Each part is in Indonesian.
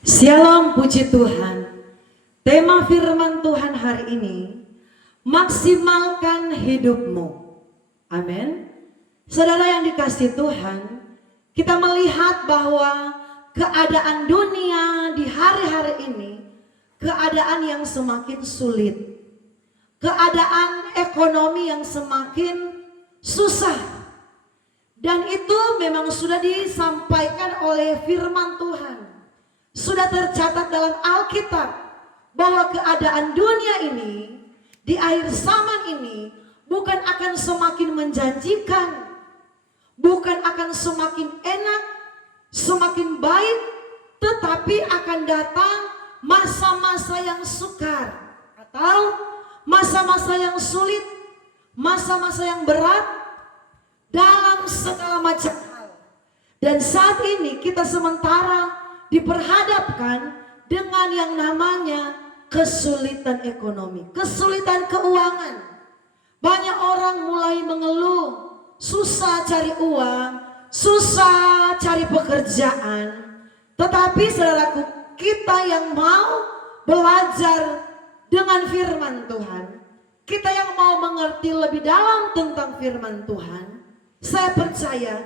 Shalom, puji Tuhan. Tema firman Tuhan hari ini, maksimalkan hidupmu. Amin. Saudara yang dikasihi Tuhan, kita melihat bahwa keadaan dunia di hari-hari ini, keadaan yang semakin sulit. Keadaan ekonomi yang semakin susah. Dan itu memang sudah disampaikan oleh firman Tuhan. Sudah tercatat dalam Alkitab bahwa keadaan dunia ini di akhir zaman ini bukan akan semakin menjanjikan, bukan akan semakin enak, semakin baik, tetapi akan datang masa-masa yang sukar atau masa-masa yang sulit, masa-masa yang berat dalam segala macam hal. Dan saat ini kita sementara diperhadapkan dengan yang namanya kesulitan ekonomi, kesulitan keuangan. Banyak orang mulai mengeluh, susah cari uang, susah cari pekerjaan. Tetapi saudaraku, kita yang mau belajar dengan firman Tuhan, kita yang mau mengerti lebih dalam tentang firman Tuhan, saya percaya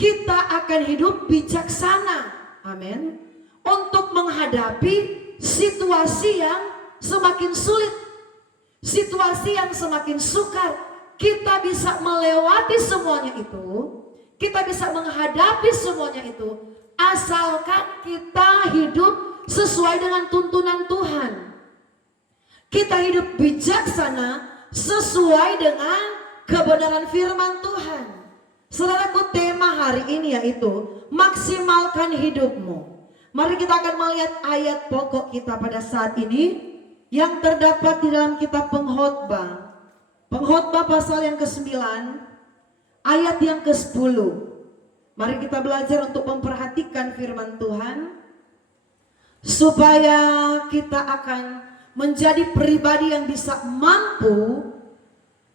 kita akan hidup bijaksana. Amin. Untuk menghadapi situasi yang semakin sulit, situasi yang semakin sukar, kita bisa melewati semuanya itu, kita bisa menghadapi semuanya itu, asalkan kita hidup sesuai dengan tuntunan Tuhan. Kita hidup bijaksana sesuai dengan kebenaran firman Tuhan. Saudaraku, tema hari ini yaitu maksimalkan hidupmu. Mari kita akan melihat ayat pokok kita pada saat ini yang terdapat di dalam kitab Pengkhotbah. Pengkhotbah pasal yang ke-9 ayat yang ke-10. Mari kita belajar untuk memperhatikan firman Tuhan supaya kita akan menjadi pribadi yang bisa mampu.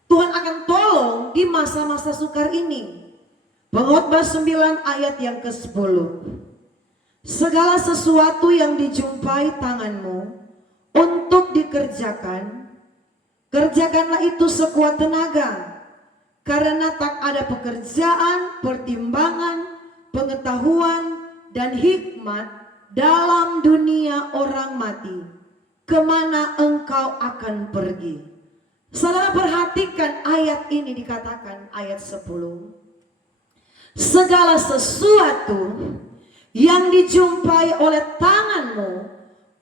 Tuhan akan tolong di masa-masa sukar ini. Pengkhotbah 9 ayat yang ke-10. Segala sesuatu yang dijumpai tanganmu untuk dikerjakan, kerjakanlah itu sekuat tenaga, karena tak ada pekerjaan, pertimbangan, pengetahuan, dan hikmat dalam dunia orang mati. Kemana engkau akan pergi? Saudara, perhatikan ayat ini, dikatakan ayat 10. Segala sesuatu yang dijumpai oleh tanganmu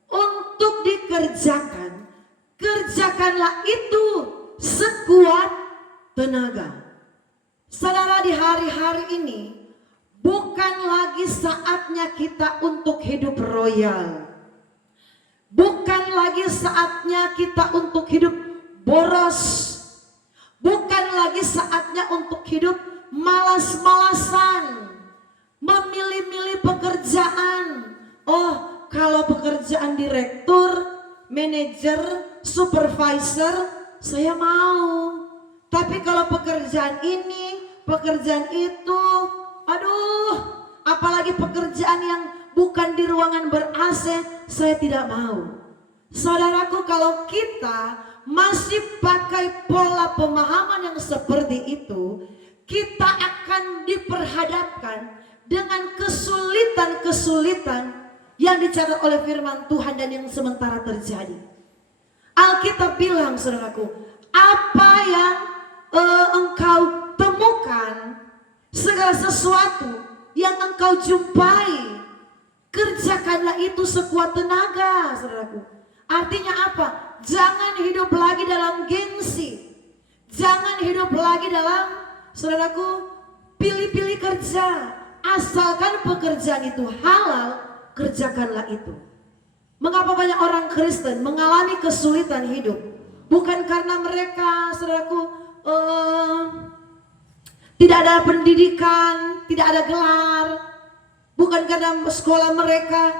untuk dikerjakan, kerjakanlah itu sekuat tenaga. Saudara, di hari-hari ini bukan lagi saatnya kita untuk hidup royal. Bukan lagi saatnya kita untuk hidup boros. Bukan lagi saatnya untuk hidup malas-malasan, memilih-milih pekerjaan. Oh, kalau pekerjaan direktur, manajer, supervisor, saya mau. Tapi kalau pekerjaan ini, pekerjaan itu, aduh, apalagi pekerjaan yang bukan di ruangan ber-AC, saya tidak mau. Saudaraku, kalau kita masih pakai pola pemahaman yang seperti itu, kita akan diperhadapkan dengan kesulitan-kesulitan yang dicatat oleh firman Tuhan dan yang sementara terjadi. Alkitab bilang, saudaraku, apa yang engkau temukan, segala sesuatu yang engkau jumpai, kerjakanlah itu sekuat tenaga, saudaraku. Artinya apa? Jangan hidup lagi dalam gengsi. Jangan hidup lagi dalam, saudaraku, pilih-pilih kerja. Asalkan pekerjaan itu halal, kerjakanlah itu. Mengapa banyak orang Kristen mengalami kesulitan hidup? Bukan karena mereka, saudaraku, tidak ada pendidikan, tidak ada gelar. Bukan karena sekolah mereka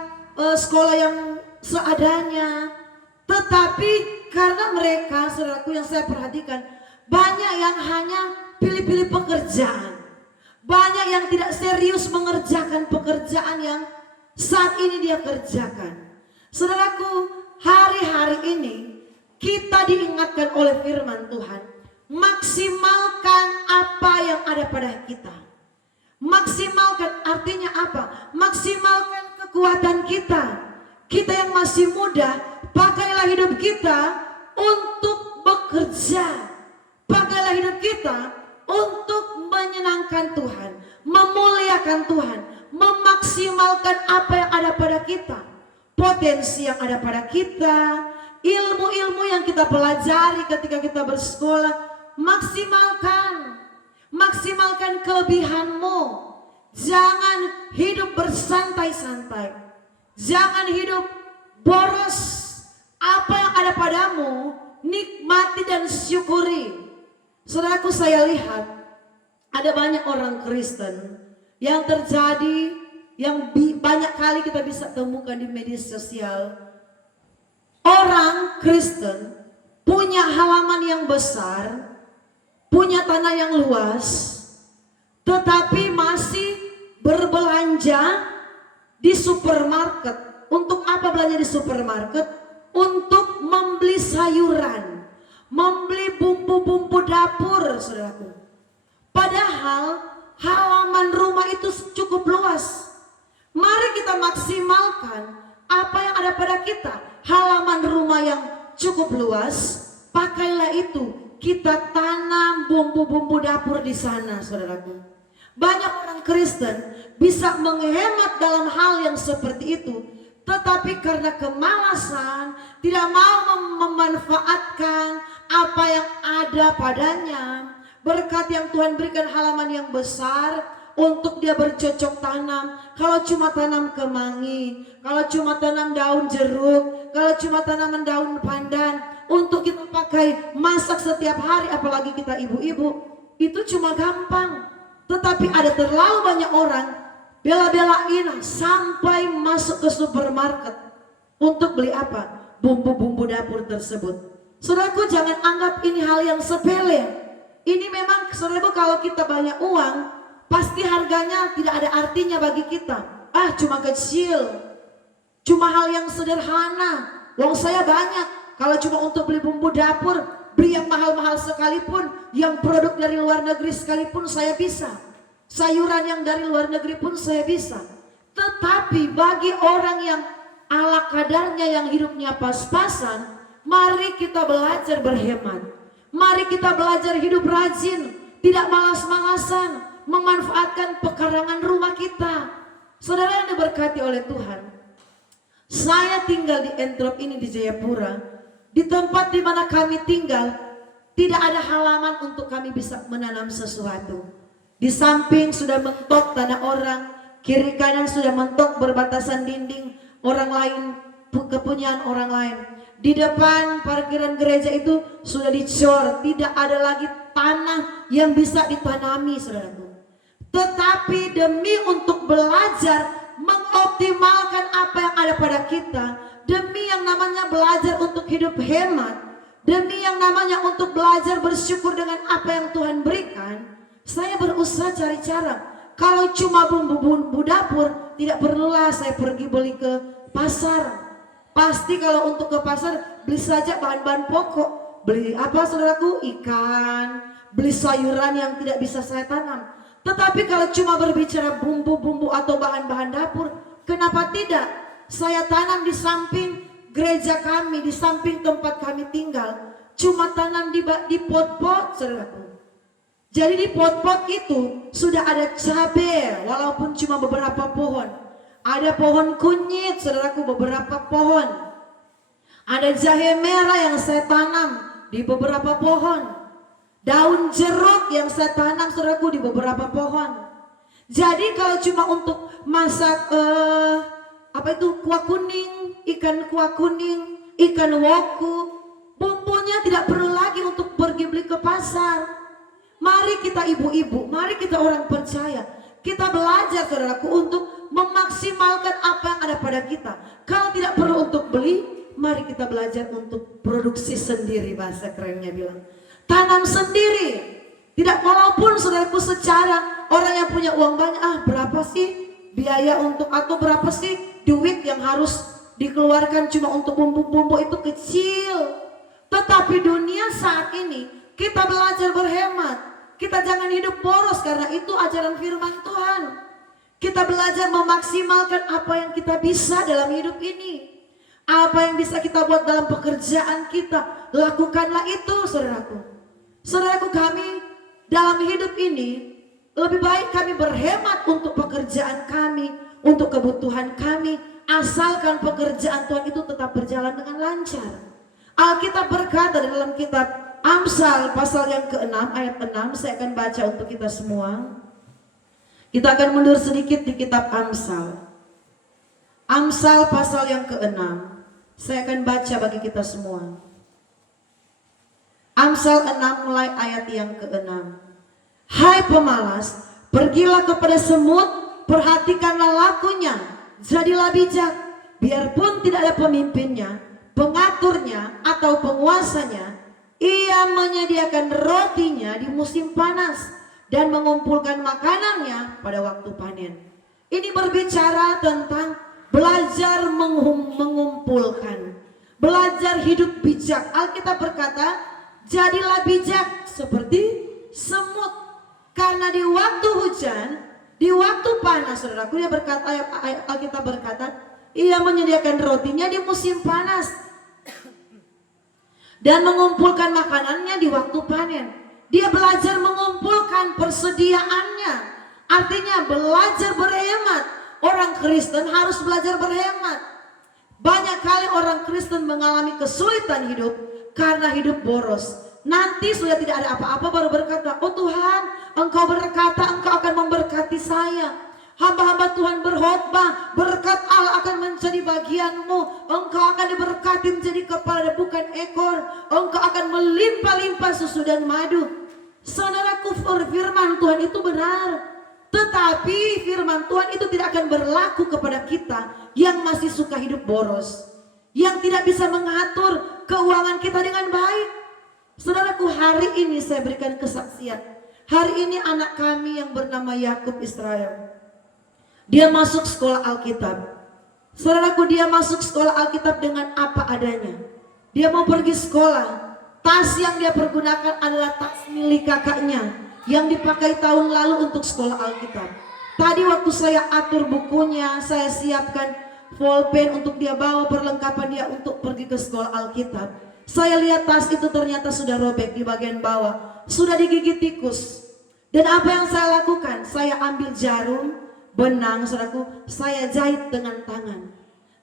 sekolah yang seadanya. Tetapi karena mereka, saudaraku, yang saya perhatikan, banyak yang hanya pilih-pilih pekerjaan. Banyak yang tidak serius mengerjakan pekerjaan yang Saat ini dia kerjakan. Saudaraku, hari-hari ini kita diingatkan oleh firman Tuhan, maksimalkan apa yang ada pada kita. Maksimalkan artinya apa? Maksimalkan kekuatan kita. Kita yang masih muda, pakailah hidup kita untuk bekerja. Pakailah hidup kita untuk menyenangkan Tuhan, memuliakan Tuhan, memaksimalkan apa yang ada pada kita. Potensi yang ada pada kita, ilmu-ilmu yang kita pelajari ketika kita bersekolah, maksimalkan. Maksimalkan kelebihanmu. Jangan hidup bersantai-santai. Jangan hidup boros. Apa yang ada padamu, nikmati dan syukuri. Saudaraku, saya lihat ada banyak orang Kristen yang terjadi, yang banyak kali kita bisa temukan di media sosial. Orang Kristen punya halaman yang besar, punya tanah yang luas, tetapi masih berbelanja di supermarket. Untuk apa belanja di supermarket? Untuk membeli sayuran, membeli bumbu-bumbu dapur, saudaraku. Padahal halaman rumah itu cukup luas. Mari kita maksimalkan apa yang ada pada kita. Halaman rumah yang cukup luas, pakailah itu. Kita tanam bumbu-bumbu dapur di sana, saudaraku. Banyak orang Kristen bisa menghemat dalam hal yang seperti itu, tetapi karena kemalasan tidak mau memanfaatkan apa yang ada padanya. Berkat yang Tuhan berikan halaman yang besar untuk dia bercocok tanam. Kalau cuma tanam kemangi, kalau cuma tanam daun jeruk, kalau cuma tanaman daun pandan untuk kita pakai masak setiap hari, apalagi kita ibu-ibu, itu cuma gampang. Tetapi ada terlalu banyak orang bela-belain sampai masuk ke supermarket untuk beli apa? Bumbu-bumbu dapur tersebut. Saudaraku, jangan anggap ini hal yang sepele. Ini memang, saudaraku, kalau kita banyak uang, pasti harganya tidak ada artinya bagi kita. Cuma kecil, cuma hal yang sederhana. Uang saya banyak. Kalau cuma untuk beli bumbu dapur, beli yang mahal-mahal sekalipun, yang produk dari luar negeri sekalipun saya bisa. Sayuran yang dari luar negeri pun saya bisa. Tetapi bagi orang yang ala kadarnya, yang hidupnya pas-pasan, mari kita belajar berhemat. Mari kita belajar hidup rajin, tidak malas-malasan, memanfaatkan pekarangan rumah kita. Saudara yang diberkati oleh Tuhan, saya tinggal di Entrop ini di Jayapura. Di tempat di mana kami tinggal tidak ada halaman untuk kami bisa menanam sesuatu. Di samping sudah mentok tanah orang, kiri kanan sudah mentok berbatasan dinding orang lain, kepunyaan orang lain. Di depan parkiran gereja itu sudah dicor, tidak ada lagi tanah yang bisa ditanami, saudaraku. Tetapi demi untuk belajar mengoptimalkan apa yang ada pada kita, demi yang namanya belajar untuk hidup hemat, demi yang namanya untuk belajar bersyukur dengan apa yang Tuhan berikan, saya berusaha cari cara. Kalau cuma bumbu-bumbu dapur, tidak perlulah saya pergi beli ke pasar. Pasti kalau untuk ke pasar, beli saja bahan-bahan pokok. Beli apa, saudaraku? Ikan, beli sayuran yang tidak bisa saya tanam. Tetapi kalau cuma berbicara bumbu-bumbu atau bahan-bahan dapur, kenapa tidak? Saya tanam di samping gereja kami, di samping tempat kami tinggal. Cuma tanam di pot-pot, saudaraku. Jadi di pot-pot itu sudah ada cabai, walaupun cuma beberapa pohon. Ada pohon kunyit, saudaraku, beberapa pohon. Ada jahe merah yang saya tanam di beberapa pohon. Daun jeruk yang saya tanam, saudaraku, di beberapa pohon. Jadi kalau cuma untuk masak kuah kuning, ikan kuah kuning, ikan woku, bumbunya tidak perlu lagi untuk pergi beli ke pasar. Mari kita ibu-ibu, mari kita orang percaya, kita belajar, saudaraku, untuk memaksimalkan apa yang ada pada kita. Kalau tidak perlu untuk beli, mari kita belajar untuk produksi sendiri, bahasa kerennya bilang. Tanam sendiri. Tidak, walaupun saudaraku secara orang yang punya uang banyak, berapa sih biaya untuk, atau berapa sih duit yang harus dikeluarkan cuma untuk bumbu-bumbu itu kecil. Tetapi dunia saat ini kita belajar berhemat. Kita jangan hidup boros karena itu ajaran firman Tuhan. Kita belajar memaksimalkan apa yang kita bisa dalam hidup ini. Apa yang bisa kita buat dalam pekerjaan kita, lakukanlah itu, saudaraku. Saudaraku, kami dalam hidup ini lebih baik kami berhemat untuk pekerjaan kami, untuk kebutuhan kami, asalkan pekerjaan Tuhan itu tetap berjalan dengan lancar. Alkitab berkata di dalam kitab Amsal pasal yang ke-6 ayat 6, saya akan baca untuk kita semua. Kita akan mundur sedikit di kitab Amsal. Amsal pasal yang ke-6. Saya akan baca bagi kita semua. Amsal 6 mulai ayat yang ke-6. Hai pemalas, pergilah kepada semut, perhatikanlah lakunya, jadilah bijak, biarpun tidak ada pemimpinnya, pengaturnya atau penguasanya, ia menyediakan rotinya di musim panas dan mengumpulkan makanannya pada waktu panen. Ini berbicara tentang belajar mengumpulkan, belajar hidup bijak. Alkitab berkata, jadilah bijak seperti semut. Karena di waktu hujan, di waktu panas, saudaraku, dia berkata, Alkitab berkata, ia menyediakan rotinya di musim panas dan mengumpulkan makanannya di waktu panen. Dia belajar mengumpulkan persediaannya. Artinya belajar berhemat. Orang Kristen harus belajar berhemat. Banyak kali orang Kristen mengalami kesulitan hidup karena hidup boros. Nanti sudah tidak ada apa-apa baru berkata, oh Tuhan, Engkau berkata Engkau akan memberkati saya. Hamba-hamba Tuhan berkhotbah, berkat Allah akan menjadi bagianmu. Engkau akan diberkati menjadi kepala dan bukan ekor. Engkau akan melimpah-limpah susu dan madu. Saudaraku, firman Tuhan itu benar. Tetapi firman Tuhan itu tidak akan berlaku kepada kita yang masih suka hidup boros, yang tidak bisa mengatur keuangan kita dengan baik. Saudaraku, hari ini saya berikan kesaksian. Hari ini anak kami yang bernama Yakub Israel, dia masuk sekolah Alkitab. Saudaraku, dia masuk sekolah Alkitab dengan apa adanya. Dia mau pergi sekolah, tas yang dia pergunakan adalah tas milik kakaknya yang dipakai tahun lalu untuk sekolah Alkitab. Tadi waktu saya atur bukunya, saya siapkan pulpen untuk dia bawa perlengkapan dia untuk pergi ke sekolah Alkitab. Saya lihat tas itu ternyata sudah robek di bagian bawah, sudah digigit tikus. Dan apa yang saya lakukan? Saya ambil jarum, benang, saudaraku, saya jahit dengan tangan.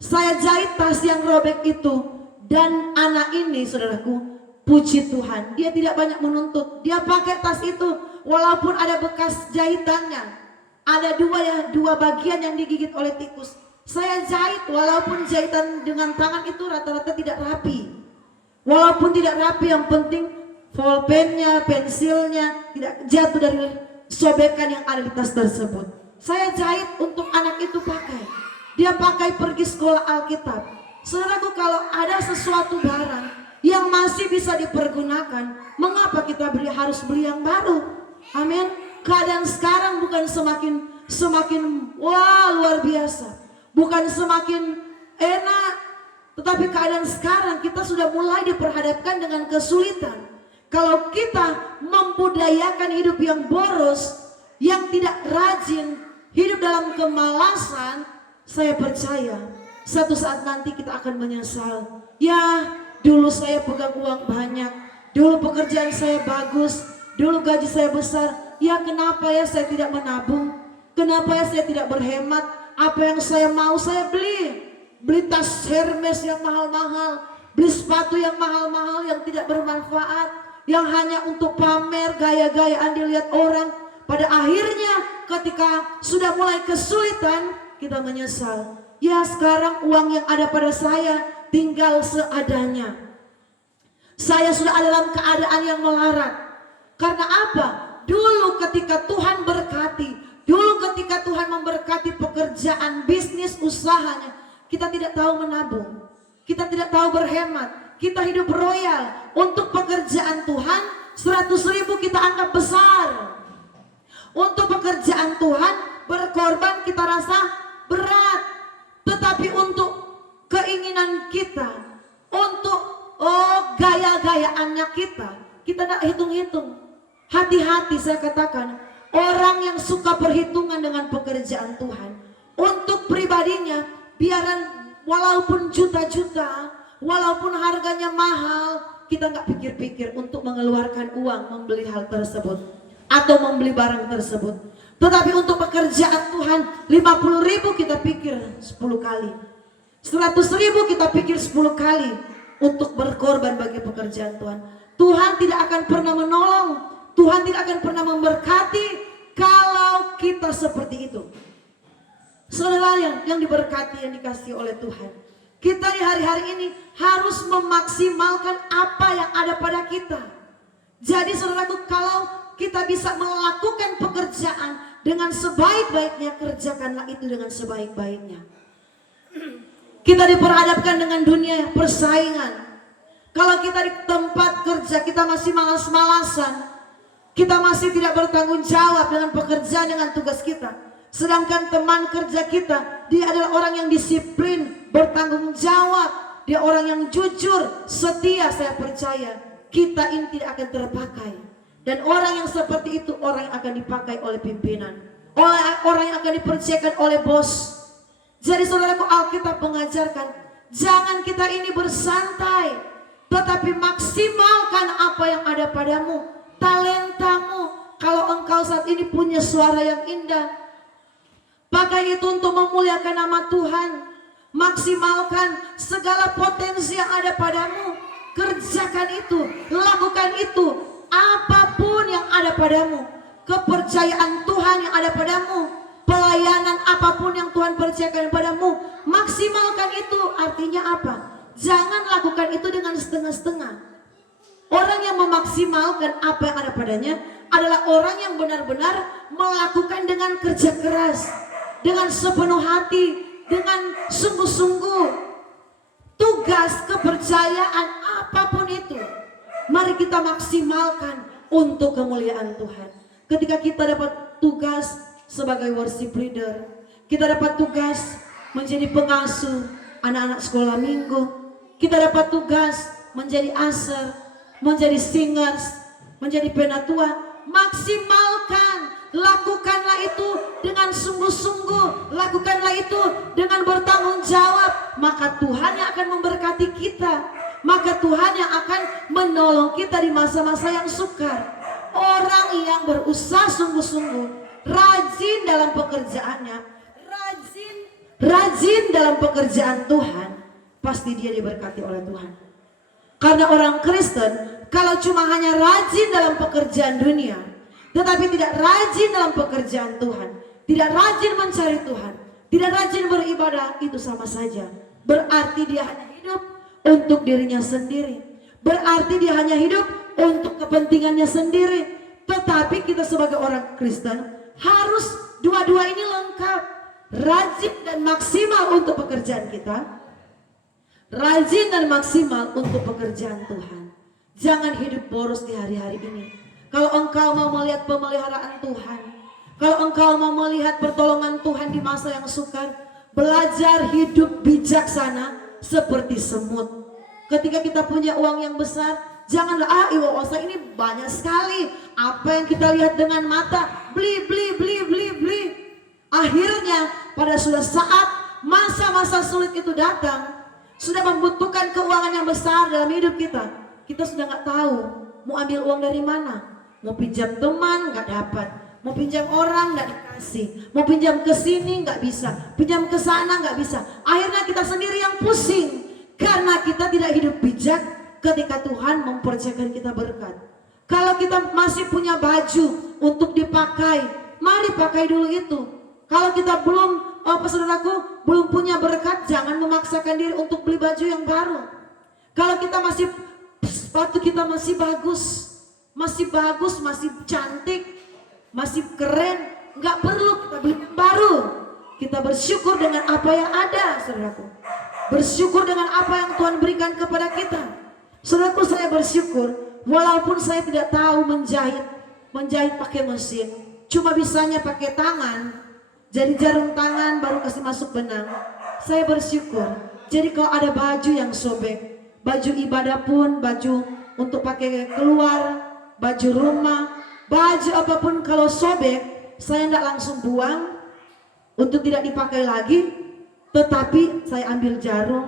Saya jahit tas yang robek itu. Dan anak ini, saudaraku, puji Tuhan, dia tidak banyak menuntut. Dia pakai tas itu walaupun ada bekas jahitannya. Ada dua bagian yang digigit oleh tikus. Saya jahit walaupun jahitan dengan tangan itu rata-rata tidak rapi. Walaupun tidak rapi, yang penting pulpennya, pensilnya tidak jatuh dari sobekan yang ada di tas tersebut. Saya jahit untuk anak itu pakai. Dia pakai pergi sekolah Alkitab. Saudaraku, kalau ada sesuatu barang yang masih bisa dipergunakan, mengapa kita harus beli yang baru? Amin. Keadaan sekarang bukan semakin wah luar biasa, bukan semakin enak, tetapi keadaan sekarang kita sudah mulai diperhadapkan dengan kesulitan. Kalau kita membudayakan hidup yang boros, yang tidak rajin, hidup dalam kemalasan, saya percaya satu saat nanti kita akan menyesal. Ya, dulu saya pegang uang banyak, dulu pekerjaan saya bagus, dulu gaji saya besar. Ya, kenapa ya saya tidak menabung? Kenapa ya saya tidak berhemat? Apa yang saya mau saya beli. Beli tas Hermes yang mahal-mahal, beli sepatu yang mahal-mahal yang tidak bermanfaat, yang hanya untuk pamer, gaya-gayaan dilihat orang. Pada akhirnya ketika sudah mulai kesulitan, kita menyesal. Ya, sekarang uang yang ada pada saya tinggal seadanya. Saya sudah ada dalam keadaan yang melarat. Karena apa? Dulu ketika Tuhan berkati, dulu ketika Tuhan memberkati pekerjaan, bisnis, usahanya, kita tidak tahu menabung, kita tidak tahu berhemat, kita hidup royal. Untuk pekerjaan Tuhan 100.000 kita anggap besar. Untuk pekerjaan Tuhan berkorban kita rasa berat. Tetapi Tetapi untuk keinginan kita, untuk gaya-gayaannya kita tidak hitung-hitung. Hati-hati saya katakan, orang yang suka perhitungan dengan pekerjaan Tuhan, untuk pribadinya, biaran walaupun juta-juta, walaupun harganya mahal, kita nggak pikir-pikir untuk mengeluarkan uang membeli hal tersebut atau membeli barang tersebut. Tetapi untuk pekerjaan Tuhan, 50.000 kita pikir 10 kali, 100.000 kita pikir 10 kali untuk berkorban bagi pekerjaan Tuhan. Tuhan tidak akan pernah menolong, Tuhan tidak akan pernah memberkati kalau kita seperti itu. Saudara yang diberkati, yang dikasihi oleh Tuhan, kita di hari-hari ini harus memaksimalkan apa yang ada pada kita. Jadi saudaraku, kalau kita bisa melakukan pekerjaan dengan sebaik-baiknya, kerjakanlah itu dengan sebaik-baiknya. Kita diperhadapkan dengan dunia persaingan. Kalau kita di tempat kerja kita masih malas-malasan, kita masih tidak bertanggung jawab dengan pekerjaan, dengan tugas kita. Sedangkan teman kerja kita, dia adalah orang yang disiplin, bertanggung jawab, dia orang yang jujur, setia. Saya percaya kita ini tidak akan terpakai. Dan orang yang seperti itu orang yang akan dipakai oleh pimpinan, orang yang akan dipercayakan oleh bos. Jadi saudaraku, Alkitab mengajarkan, jangan kita ini bersantai, tetapi maksimalkan apa yang ada padamu, talentamu. Kalau engkau saat ini punya suara yang indah, pakai itu untuk memuliakan nama Tuhan. Maksimalkan segala potensi yang ada padamu, kerjakan itu, lakukan itu. Apapun yang ada padamu, kepercayaan Tuhan yang ada padamu, pelayanan apapun yang Tuhan percayakan padamu, maksimalkan itu. Artinya apa? Jangan lakukan itu dengan setengah-setengah. Orang yang memaksimalkan apa yang ada padanya adalah orang yang benar-benar melakukan dengan kerja keras, dengan sepenuh hati, dengan sungguh-sungguh. Tugas, kepercayaan apapun itu, mari kita maksimalkan untuk kemuliaan Tuhan. Ketika kita dapat tugas sebagai worship leader, kita dapat tugas menjadi pengasuh anak-anak sekolah minggu, kita dapat tugas menjadi usher, menjadi singers, menjadi penatua. Maksimalkan, lakukanlah itu dengan sungguh-sungguh, lakukanlah itu dengan bertanggung jawab. Maka Tuhan yang akan memberkati kita, maka Tuhan yang akan menolong kita di masa-masa yang sukar. Orang yang berusaha sungguh-sungguh, rajin dalam pekerjaannya, rajin dalam pekerjaan Tuhan, pasti dia diberkati oleh Tuhan. Karena orang Kristen kalau cuma hanya rajin dalam pekerjaan dunia, tetapi tidak rajin dalam pekerjaan Tuhan, tidak rajin mencari Tuhan, tidak rajin beribadah, itu sama saja. Berarti dia hanya hidup untuk dirinya sendiri, berarti dia hanya hidup untuk kepentingannya sendiri. Tetapi kita sebagai orang Kristen harus dua-dua ini lengkap, rajin dan maksimal untuk pekerjaan kita, rajin dan maksimal untuk pekerjaan Tuhan. Jangan hidup boros di hari-hari ini. Kalau engkau mau melihat pemeliharaan Tuhan, kalau engkau mau melihat pertolongan Tuhan di masa yang sukar, belajar hidup bijaksana seperti semut. Ketika kita punya uang yang besar, janganlah iwasa ini banyak sekali. Apa yang kita lihat dengan mata, beli. Akhirnya pada suatu saat masa-masa sulit itu datang, sudah membutuhkan keuangan yang besar dalam hidup kita. Kita sudah nggak tahu mau ambil uang dari mana. Mau pinjam teman nggak dapat, mau pinjam orang nggak dikasih, mau pinjam ke sini nggak bisa, pinjam ke sana nggak bisa. Akhirnya kita sendiri yang pusing karena kita tidak hidup bijak ketika Tuhan mempercayakan kita berkat. Kalau kita masih punya baju untuk dipakai, mari pakai dulu itu. Kalau kita belum, saudaraku, belum punya berkat, jangan memaksakan diri untuk beli baju yang baru. Kalau kita masih, sepatu kita masih bagus, masih cantik, masih keren, nggak perlu kita beli yang baru. Kita bersyukur dengan apa yang ada, saudaraku. Bersyukur dengan apa yang Tuhan berikan kepada kita. Saudaraku, saya bersyukur walaupun saya tidak tahu menjahit pakai mesin, cuma bisanya pakai tangan. Jadi jarum tangan baru kasih masuk benang. saya bersyukur. Jadi kalau ada baju yang sobek, baju ibadah pun, baju untuk pakai keluar, baju rumah, baju apapun kalau sobek, saya tidak langsung buang untuk tidak dipakai lagi, tetapi saya ambil jarum,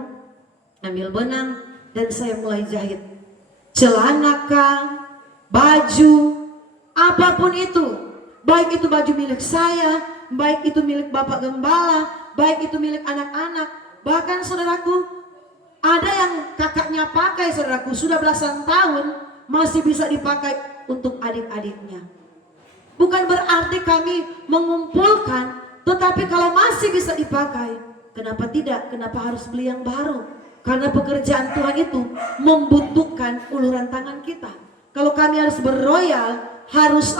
ambil benang, dan saya mulai jahit. Celana kah, baju, apapun itu, baik itu baju milik saya, baik itu milik Bapak Gembala, baik itu milik anak-anak. Bahkan saudaraku, ada yang kakaknya pakai, saudaraku, sudah belasan tahun masih bisa dipakai untuk adik-adiknya. Bukan berarti kami mengumpulkan, tetapi kalau masih bisa dipakai, kenapa tidak? Kenapa harus beli yang baru? Karena pekerjaan Tuhan itu membutuhkan uluran tangan kita. Kalau kami harus berroyal, harus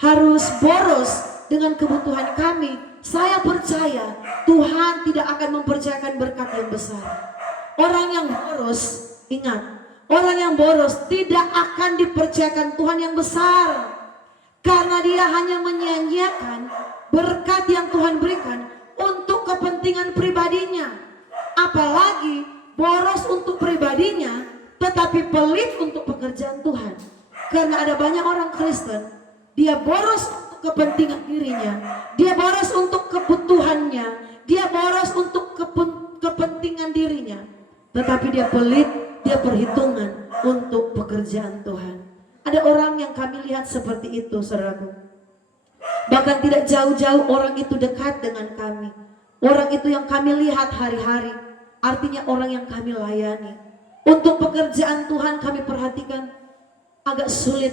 harus boros dengan kebutuhan kami, saya percaya Tuhan tidak akan mempercayakan berkat yang besar. Orang yang boros, ingat, orang yang boros tidak akan dipercayakan Tuhan yang besar, karena dia hanya menyia-nyiakan berkat yang Tuhan berikan untuk kepentingan pribadinya. Apalagi boros untuk pribadinya tetapi pelit untuk pekerjaan Tuhan. Karena ada banyak orang Kristen, dia boros kepentingan dirinya, dia boros untuk kebutuhannya, dia boros untuk kepentingan dirinya, tetapi dia pelit, dia perhitungan untuk pekerjaan Tuhan. Ada orang yang kami lihat seperti itu, saudaraku. Bahkan tidak jauh-jauh orang itu dekat dengan kami. Orang itu yang kami lihat hari-hari, artinya orang yang kami layani. Untuk pekerjaan Tuhan kami perhatikan, agak sulit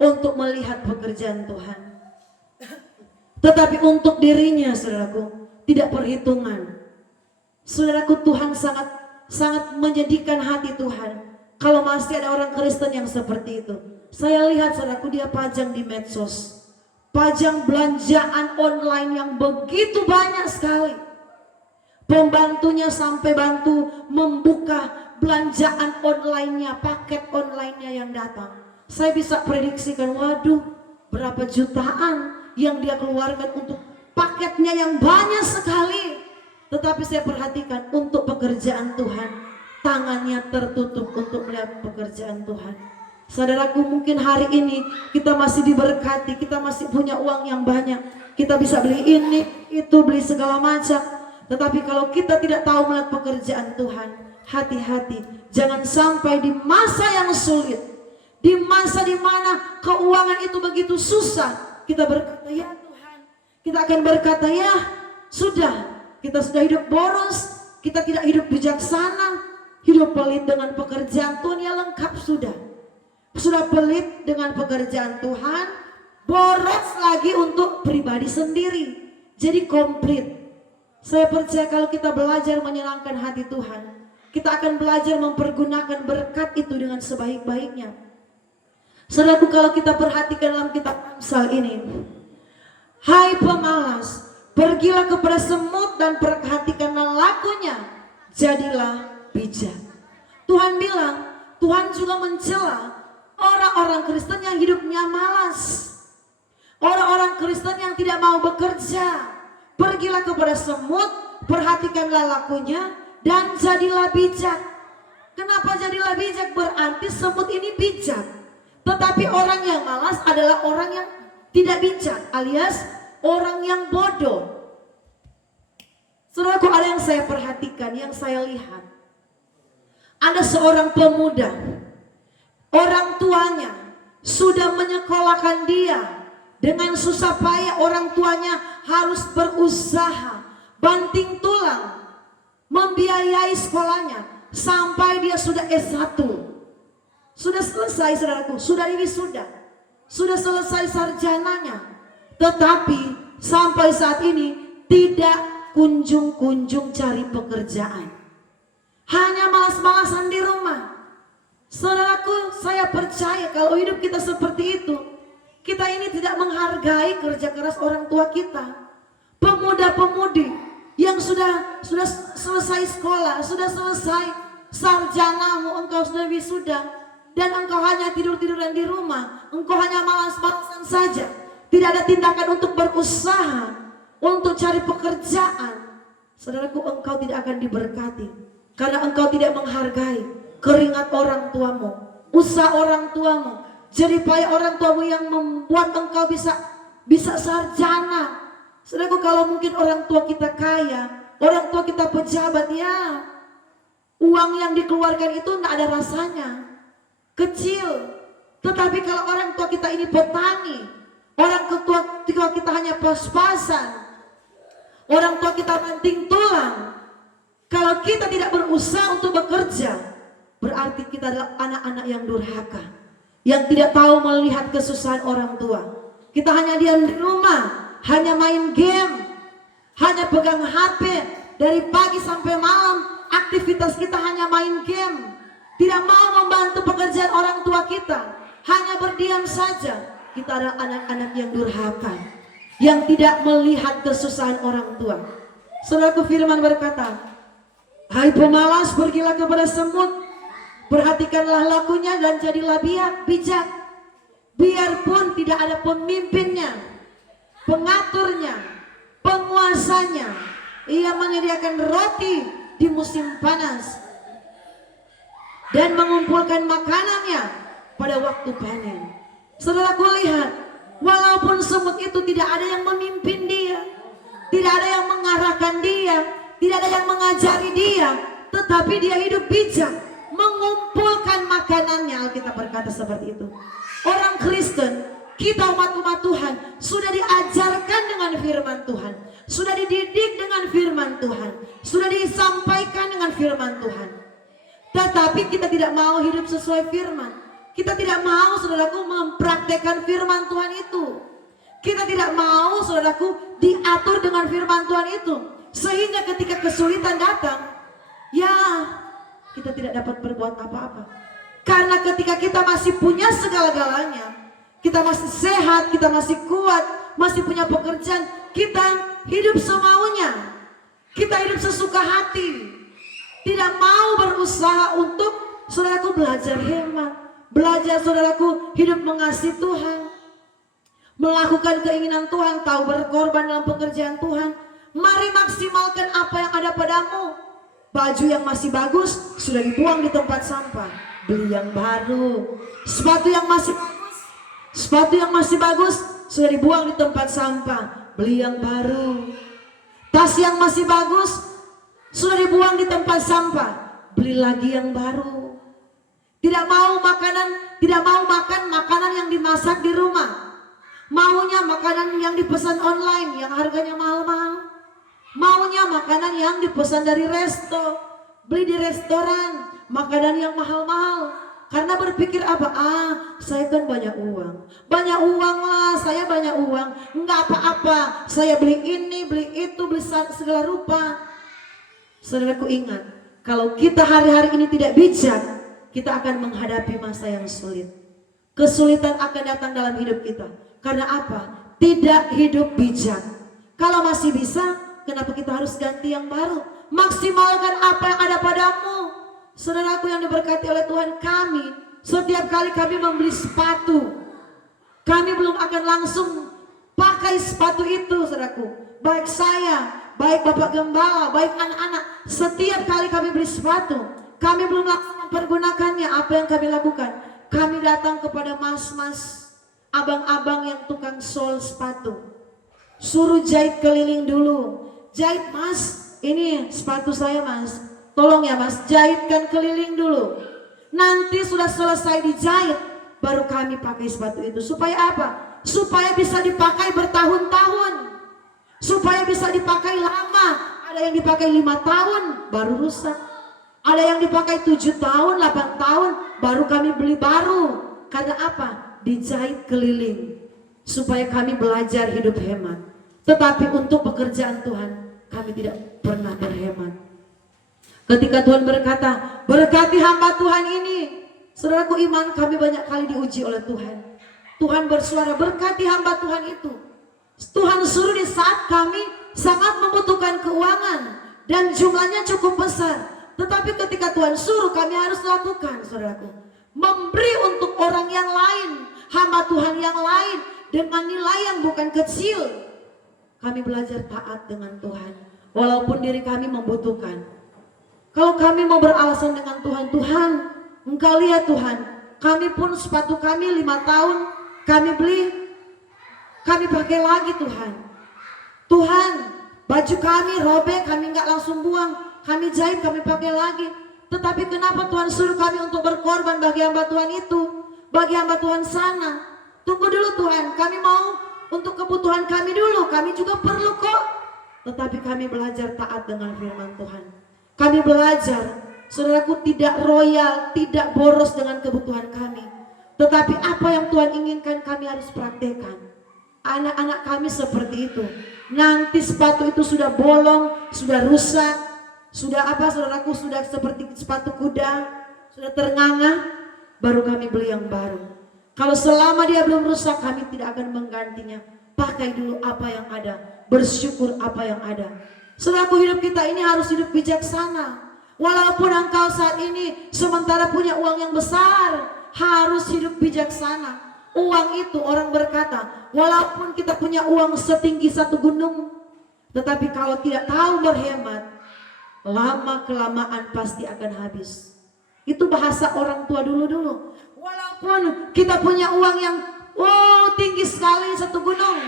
untuk melihat pekerjaan Tuhan. Tetapi untuk dirinya, saudaraku, tidak perhitungan. Saudaraku, Tuhan sangat menyedihkan hati Tuhan kalau masih ada orang Kristen yang seperti itu. Saya lihat, saudaraku, dia pajang di medsos, pajang belanjaan online yang begitu banyak sekali. Pembantunya sampai bantu membuka belanjaan online-nya, paket online-nya yang datang. Saya bisa prediksikan, waduh, berapa jutaan yang dia keluarkan untuk paketnya yang banyak sekali. Tetapi saya perhatikan untuk pekerjaan Tuhan, tangannya tertutup untuk melihat pekerjaan Tuhan. Saudaraku, mungkin hari ini kita masih diberkati, kita masih punya uang yang banyak, kita bisa beli ini, itu, beli segala macam. Tetapi kalau kita tidak tahu melihat pekerjaan Tuhan, hati-hati, jangan sampai di masa yang sulit, di masa di mana keuangan itu begitu susah, kita berkata, ya Tuhan, kita akan berkata, ya sudah, kita sudah hidup boros, kita tidak hidup bijaksana, hidup pelit dengan pekerjaan Tuhan, ya lengkap sudah pelit dengan pekerjaan Tuhan, boros lagi untuk pribadi sendiri, jadi komplit. Saya percaya kalau kita belajar menyenangkan hati Tuhan, kita akan belajar mempergunakan berkat itu dengan sebaik-baiknya. Saudaraku, kalau kita perhatikan dalam kitab Amsal ini, hai pemalas, pergilah kepada semut dan perhatikanlah lakunya, jadilah bijak. Tuhan bilang, Tuhan juga mencela orang-orang Kristen yang hidupnya malas, orang-orang Kristen yang tidak mau bekerja. Pergilah kepada semut, perhatikanlah lakunya, dan jadilah bijak. Kenapa jadilah bijak? Berarti semut ini bijak, tetapi orang yang malas adalah orang yang tidak bijak, alias orang yang bodoh. Saudaraku, ada yang saya perhatikan, yang saya lihat, ada seorang pemuda, orang tuanya sudah menyekolahkan dia dengan susah payah. Orang tuanya harus berusaha banting tulang membiayai sekolahnya sampai dia sudah S1. Sudah selesai, saudaraku, sudah wisuda, sudah selesai sarjananya, tetapi sampai saat ini tidak kunjung-kunjung cari pekerjaan, hanya malas-malasan di rumah. Saudaraku, saya percaya kalau hidup kita seperti itu, kita ini tidak menghargai kerja keras orang tua kita. Pemuda-pemudi yang sudah selesai sekolah, sudah selesai sarjanamu, engkau sudah wisuda, dan engkau hanya tidur-tiduran di rumah, engkau hanya malas-malasan saja, tidak ada tindakan untuk berusaha, untuk cari pekerjaan. saudaraku, engkau tidak akan diberkati karena engkau tidak menghargai keringat orang tuamu, usaha orang tuamu, jerih payah orang tuamu yang membuat engkau bisa sarjana. Saudaraku, kalau mungkin orang tua kita kaya, orang tua kita pejabat, ya uang yang dikeluarkan itu tidak ada rasanya, kecil. Tetapi kalau orang tua kita ini petani, orang tua kita hanya pas-pasan, orang tua kita banting tulang, kalau kita tidak berusaha untuk bekerja, berarti kita adalah anak-anak yang durhaka, yang tidak tahu melihat kesusahan orang tua. Kita hanya diam di rumah, hanya main game, hanya pegang HP dari pagi sampai malam. Aktivitas kita hanya main game, tidak mau membantu pekerjaan orang tua kita, hanya berdiam saja. Kita adalah anak-anak yang durhaka, yang tidak melihat kesusahan orang tua. Saudaraku, firman berkata, hai pemalas, pergilah kepada semut, perhatikanlah lakunya dan jadilah bijak. Biarpun tidak ada pemimpinnya, pengaturnya, penguasanya, ia menyediakan roti di musim panas dan mengumpulkan makanannya pada waktu panen. Saudaraku, lihat, walaupun semut itu tidak ada yang memimpin dia, tidak ada yang mengarahkan dia, tidak ada yang mengajari dia, tetapi dia hidup bijak, mengumpulkan makanannya. Alkitab berkata seperti itu. Orang Kristen, kita umat-umat Tuhan, sudah diajarkan dengan firman Tuhan, sudah dididik dengan firman Tuhan, sudah disampaikan dengan firman Tuhan. Tetapi kita tidak mau hidup sesuai firman. Kita tidak mau, saudaraku, mempraktekkan firman Tuhan itu. Kita tidak mau, saudaraku, diatur dengan firman Tuhan itu. Sehingga ketika kesulitan datang, ya kita tidak dapat berbuat apa-apa. Karena ketika kita masih punya segala-galanya, kita masih sehat, kita masih kuat, masih punya pekerjaan, kita hidup semaunya, kita hidup sesuka hati, tidak mau berusaha untuk, saudaraku, belajar hemat, belajar, saudaraku, hidup mengasihi Tuhan, melakukan keinginan Tuhan, tahu berkorban dalam pekerjaan Tuhan. Mari maksimalkan apa yang ada padamu. Baju yang masih bagus sudah dibuang di tempat sampah, beli yang baru. Sepatu yang masih bagus sudah dibuang di tempat sampah, beli yang baru. Tas yang masih bagus sudah dibuang di tempat sampah, beli lagi yang baru. Tidak mau makan makanan yang dimasak di rumah, maunya makanan yang dipesan online yang harganya mahal-mahal, maunya makanan yang dipesan dari resto, beli di restoran makanan yang mahal-mahal. Karena berpikir apa? Saya kan banyak uang lah, saya banyak uang, enggak apa-apa, saya beli ini, beli itu, beli segala rupa. Saudaraku, ingat, kalau kita hari-hari ini tidak bijak, kita akan menghadapi masa yang sulit. Kesulitan akan datang dalam hidup kita. Karena apa? Tidak hidup bijak. Kalau masih bisa, kenapa kita harus ganti yang baru? Maksimalkan apa yang ada padamu. Saudaraku yang diberkati oleh Tuhan, kami setiap kali kami membeli sepatu, kami belum akan langsung pakai sepatu itu, saudaraku. Baik saya, baik Bapak Gembala, baik anak-anak, setiap kali kami beli sepatu, kami belum langsung mempergunakannya. Apa yang kami lakukan? Kami datang kepada mas-mas, abang-abang yang tukang sol sepatu, suruh jahit keliling dulu. Jahit, mas, ini sepatu saya, mas, tolong ya mas, jahitkan keliling dulu. Nanti sudah selesai dijahit, baru kami pakai sepatu itu. Supaya apa? Supaya bisa dipakai bertahun-tahun, supaya bisa dipakai lama. Ada yang dipakai 5 tahun baru rusak, ada yang dipakai 7 tahun, 8 tahun baru kami beli baru. Karena apa? Dijahit keliling, supaya kami belajar hidup hemat. Tetapi untuk pekerjaan Tuhan, kami tidak pernah berhemat. Ketika Tuhan berkata, berkati hamba Tuhan ini, saudaraku, iman kami banyak kali diuji oleh Tuhan. Tuhan bersuara, berkati hamba Tuhan itu. Tuhan suruh di saat kami sangat membutuhkan keuangan dan jumlahnya cukup besar. Tetapi ketika Tuhan suruh, kami harus lakukan, saudaraku. Memberi untuk orang yang lain, hamba Tuhan yang lain, dengan nilai yang bukan kecil. Kami belajar taat dengan Tuhan. walaupun diri kami membutuhkan. Kalau kami mau beralasan dengan Tuhan, Tuhan, Engkau lihat Tuhan, kami pun sepatu kami 5 tahun kami beli, kami pakai lagi Tuhan. Tuhan, baju kami robek, kami nggak langsung buang, kami jahit, kami pakai lagi. Tetapi kenapa Tuhan suruh kami untuk berkorban bagi hamba Tuhan itu, bagi hamba Tuhan sana? Tunggu dulu Tuhan, kami mau untuk kebutuhan kami dulu, kami juga perlu kok. Tetapi kami belajar taat dengan firman Tuhan. Kami belajar, saudaraku, tidak royal, tidak boros dengan kebutuhan kami. Tetapi apa yang Tuhan inginkan kami harus praktekkan. Anak-anak kami seperti itu. Nanti sepatu itu sudah bolong, sudah rusak, sudah apa saudaraku, sudah seperti sepatu kuda, sudah ternganga, baru kami beli yang baru. Kalau selama dia belum rusak, kami tidak akan menggantinya. Pakai dulu apa yang ada, bersyukur apa yang ada. Saudaraku, hidup kita ini harus hidup bijaksana. Walaupun engkau saat ini sementara punya uang yang besar, harus hidup bijaksana. Uang itu, orang berkata, walaupun kita punya uang setinggi 1 gunung, tetapi kalau tidak tahu berhemat, lama kelamaan pasti akan habis. Itu bahasa orang tua dulu-dulu. Walaupun kita punya uang yang tinggi sekali 1 gunung,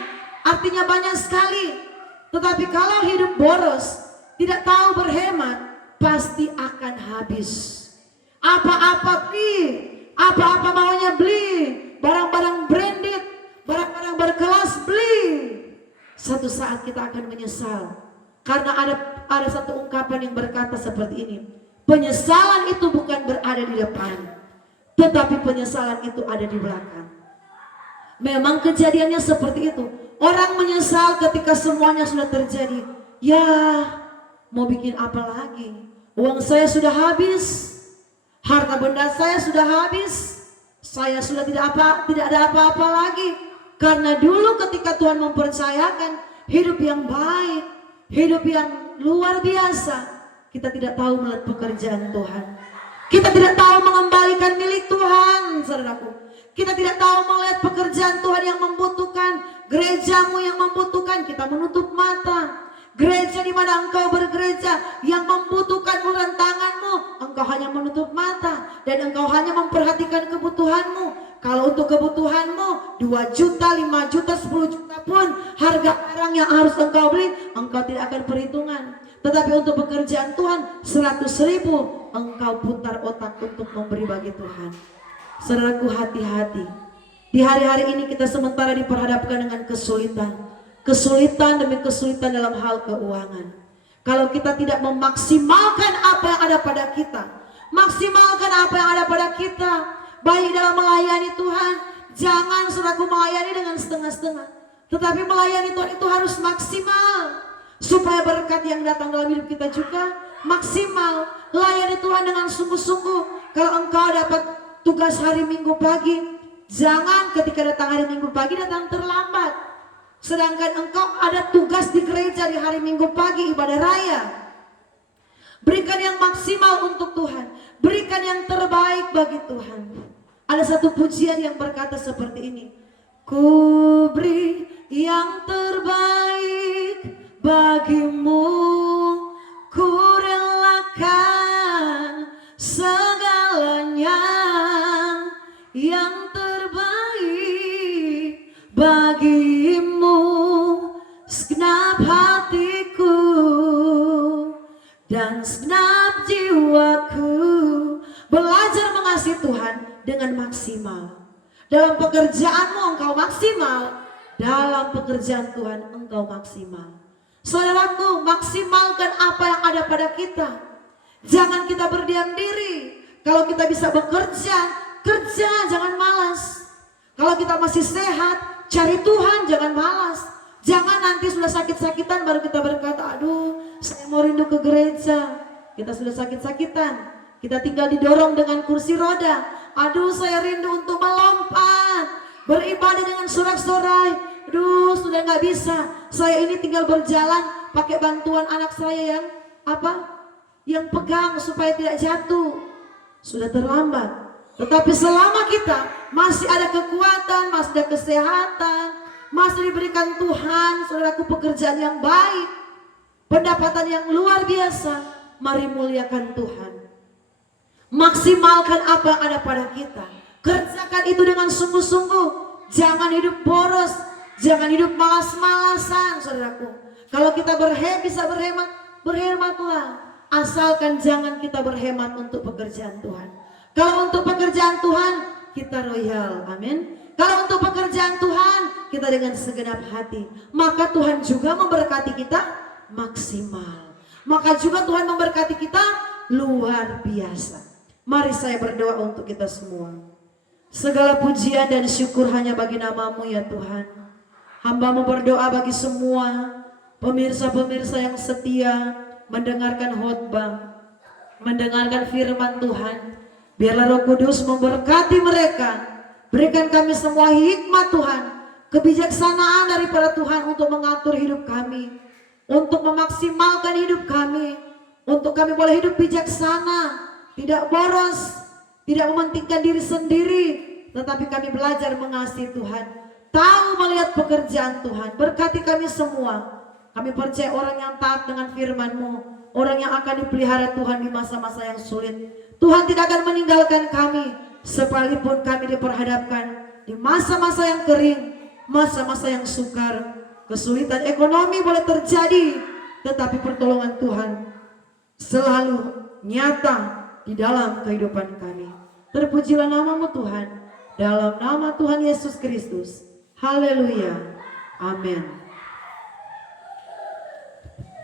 artinya banyak sekali, tetapi kalau hidup boros, tidak tahu berhemat, pasti akan habis. Apa-apa beli, apa-apa maunya beli, barang-barang branded, barang-barang berkelas beli. Satu saat kita akan menyesal, karena ada satu ungkapan yang berkata seperti ini, penyesalan itu bukan berada di depan, tetapi penyesalan itu ada di belakang. Memang kejadiannya seperti itu. Orang menyesal ketika semuanya sudah terjadi. Ya, mau bikin apa lagi? Uang saya sudah habis, harta benda saya sudah habis, saya sudah tidak ada apa-apa lagi. Karena dulu ketika Tuhan mempercayakan hidup yang baik, hidup yang luar biasa, kita tidak tahu melihat pekerjaan Tuhan. Kita tidak tahu mengembalikan milik Tuhan, saudaraku. Kita tidak tahu melihat pekerjaan Tuhan yang membutuhkan, gerejamu yang membutuhkan, kita menutup mata. Gereja di mana engkau bergereja yang membutuhkan uluran tanganmu, engkau hanya menutup mata dan engkau hanya memperhatikan kebutuhanmu. Kalau untuk kebutuhanmu 2 juta, 5 juta, 10 juta pun harga barang yang harus engkau beli, engkau tidak akan perhitungan. Tetapi untuk pekerjaan Tuhan 100.000, engkau putar otak untuk memberi bagi Tuhan. Saudaraku, hati-hati. Di hari-hari ini kita sementara diperhadapkan dengan kesulitan demi kesulitan dalam hal keuangan. Kalau kita tidak memaksimalkan apa yang ada pada kita, maksimalkan apa yang ada pada kita, baik dalam melayani Tuhan. Jangan saudaraku melayani dengan setengah-setengah, tetapi melayani Tuhan itu harus maksimal, supaya berkat yang datang dalam hidup kita juga maksimal. Layani Tuhan dengan sungguh-sungguh. Kalau engkau dapat tugas hari Minggu pagi, jangan ketika datang hari Minggu pagi datang terlambat. Sedangkan engkau ada tugas di gereja di hari Minggu pagi ibadah raya. Berikan yang maksimal untuk Tuhan, berikan yang terbaik bagi Tuhan. Ada satu pujian yang berkata seperti ini, ku beri yang terbaik bagimu, ku relakan segalanya, yang terbaik bagimu, segenap hatiku dan segenap jiwaku. Belajar mengasihi Tuhan dengan maksimal. Dalam pekerjaanmu engkau maksimal, dalam pekerjaan Tuhan engkau maksimal. Saudaraku, maksimalkan apa yang ada pada kita. Jangan kita berdiam diri. Kalau kita bisa bekerja, kerja, jangan malas. Kalau kita masih sehat, cari Tuhan, jangan malas. Jangan nanti sudah sakit-sakitan baru kita berkata, aduh saya mau rindu ke gereja. Kita sudah sakit-sakitan, kita tinggal didorong dengan kursi roda. Aduh saya rindu untuk melompat, beribadah dengan sorak-sorai. Aduh sudah nggak bisa, saya ini tinggal berjalan pakai bantuan anak saya yang pegang supaya tidak jatuh. Sudah terlambat. Tetapi selama kita masih ada kekuatan, masih ada kesehatan, masih diberikan Tuhan, saudaraku, pekerjaan yang baik, pendapatan yang luar biasa, mari muliakan Tuhan. Maksimalkan apa yang ada pada kita. Kerjakan itu dengan sungguh-sungguh. Jangan hidup boros, jangan hidup malas-malasan, saudaraku. Kalau kita bisa berhemat, berhematlah. Asalkan jangan kita berhemat untuk pekerjaan Tuhan. Kalau untuk pekerjaan Tuhan, kita royal, amin. Kalau untuk pekerjaan Tuhan, kita dengan segenap hati. Maka Tuhan juga memberkati kita maksimal. Maka juga Tuhan memberkati kita luar biasa. Mari saya berdoa untuk kita semua. Segala pujian dan syukur hanya bagi nama-Mu ya Tuhan. Hamba-Mu berdoa bagi semua pemirsa-pemirsa yang setia mendengarkan khotbah, mendengarkan firman Tuhan. Biarlah Roh Kudus memberkati mereka. Berikan kami semua hikmat Tuhan, kebijaksanaan daripada Tuhan untuk mengatur hidup kami, untuk memaksimalkan hidup kami, untuk kami boleh hidup bijaksana, tidak boros, tidak mementingkan diri sendiri, tetapi kami belajar mengasihi Tuhan, tahu melihat pekerjaan Tuhan. Berkati kami semua. Kami percaya orang yang taat dengan firman-Mu, orang yang akan dipelihara Tuhan di masa-masa yang sulit. Tuhan tidak akan meninggalkan kami, sekalipun kami diperhadapkan di masa-masa yang kering, masa-masa yang sukar. Kesulitan ekonomi boleh terjadi, tetapi pertolongan Tuhan selalu nyata di dalam kehidupan kami. Terpujilah nama-Mu Tuhan, dalam nama Tuhan Yesus Kristus. Haleluya. Amin.